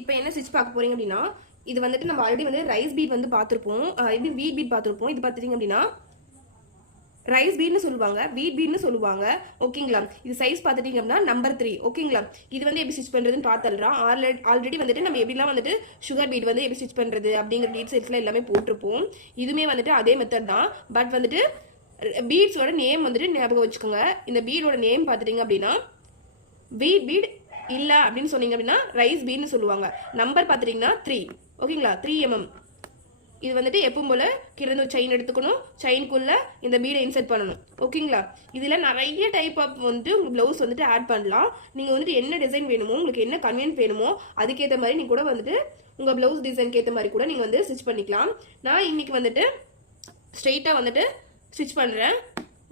இப்போ என்ன ஸ்டிச் பார்க்க போறீங்க அப்படின்னா, இது வந்துட்டு நம்ம ஆல்ரெடி வந்து ரைஸ் பீட் வந்து பார்த்துருப்போம். இது வீட் பீட் பார்த்துருப்போம். இது பார்த்துட்டீங்க அப்படின்னா ரைஸ் பீட்னு சொல்லுவாங்க, வீட் பீட்னு சொல்லுவாங்க. ஓகேங்களா? இது சைஸ் பார்த்துட்டீங்க அப்படின்னா நம்பர் 3. ஓகேங்களா? இது வந்து எப்படி ஸ்டிச் பண்றதுன்னு பார்த்துடலாம். ஆல்ரெடி வந்துட்டு நம்ம எப்படிலாம் வந்துட்டு சுகர் பீட் வந்து எப்படி ஸ்டிச் பண்றது அப்படிங்கிற டீடைல்ஸ்ல எல்லாமே போட்டிருப்போம். இதுவுமே வந்துட்டு அதே மெத்தட் தான். பட் வந்துட்டு பீட்ஸோட நேம் வந்துட்டு ஞாபகம் வச்சுக்கோங்க. இந்த பீடோட நேம் பார்த்துட்டீங்க அப்படின்னா வீட் பீட் இல்ல அப்படின்னு சொன்னீங்க அப்படின்னா ரைஸ் பீட்னு சொல்லுவாங்க. நம்பர் பார்த்துட்டீங்கன்னா 3. ஓகேங்களா? 3 mm. இது வந்துட்டு எப்பவும் போல கிடந்து செயின் எடுத்துக்கணும். செயின்குள்ள இந்த பீடை இன்சர்ட் பண்ணணும். ஓகேங்களா? இதுல நிறைய டைப் ஆஃப் வந்துட்டு உங்க பிளவுஸ் வந்துட்டு ஆட் பண்ணலாம். நீங்க வந்துட்டு என்ன டிசைன் வேணுமோ, உங்களுக்கு என்ன கன்வீனியன்ட் வேணுமோ அதுக்கேற்ற மாதிரி நீங்க கூட வந்துட்டு உங்க பிளவுஸ் டிசைனுக்கு ஏற்ற மாதிரி கூட நீங்க வந்து ஸ்டிச் பண்ணிக்கலாம். நான் இன்னைக்கு வந்துட்டு ஸ்ட்ரெயிட்டா வந்துட்டு ஸ்டிச் பண்றேன்.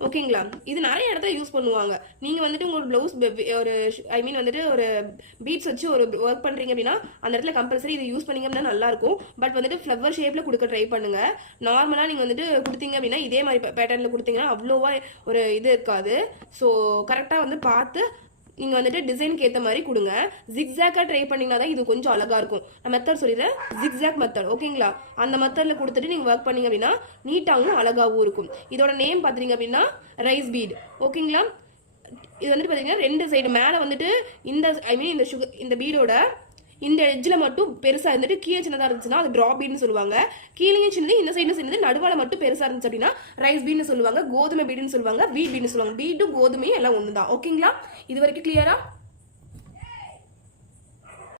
ஓகேங்களா? இது நிறைய இடத்துல யூஸ் பண்ணுவாங்க. நீங்க வந்துட்டு உங்களோட பிளவுஸ் ஒரு வந்துட்டு ஒரு பீட்ஸ் வச்சு ஒரு ஒர்க் பண்றீங்க அப்படின்னா அந்த இடத்துல கம்பல்சரி இது யூஸ் பண்ணீங்க அப்படின்னா நல்லா இருக்கும். பட் வந்துட்டு ஃப்ளவர் ஷேப்ல கொடுக்க ட்ரை பண்ணுங்க. நார்மலா நீங்க வந்துட்டு கொடுத்தீங்க அப்படின்னா இதே மாதிரி பேட்டர்ன்ல கொடுத்தீங்கன்னா அவ்வளோவா ஒரு இது இருக்காது. ஸோ கரெக்டா வந்து பார்த்து நீங்க வந்துட்டு டிசைனுக்கு ஏற்ற மாதிரி கொடுங்க. ஜிக்ஸாக்கா ட்ரை பண்ணீங்கன்னா தான் இது கொஞ்சம் அழகா இருக்கும். நான் மெத்தட் சொல்லிடுறேன், ஜிக்ஸாக் மெத்தட். ஓகேங்களா? அந்த மெத்தட்ல கொடுத்துட்டு நீங்க ஒர்க் பண்ணீங்க அப்படின்னா நீட்டாகவும் அழகாகவும் இருக்கும். இதோட நேம் பார்த்தீங்க அப்படின்னா ரைஸ் பீட். ஓகேங்களா? இது வந்துட்டு பார்த்தீங்கன்னா 2 சைடு மேலே வந்துட்டு இந்த இந்த பீடோட இந்த எட்ஜில் மட்டும் பெருசாக இருந்துட்டு கீழே சின்னதாக இருந்துச்சுன்னா அது ட்ராப் பீட்னு சொல்லுவாங்க. கீழே சின்னது இந்த சைடு சின்னது நடுவால மட்டும் பெருசாக இருந்துச்சு அப்படின்னா ரைஸ் பீட்னு சொல்லுவாங்க. கோதுமை பீடுன்னு சொல்லுவாங்க, வீட் பீட்னு சொல்லுவாங்க. பீட்டும் கோதுமையும் எல்லாம் ஒன்று தான். ஓகேங்களா? இது வரைக்கும் கிளியரா?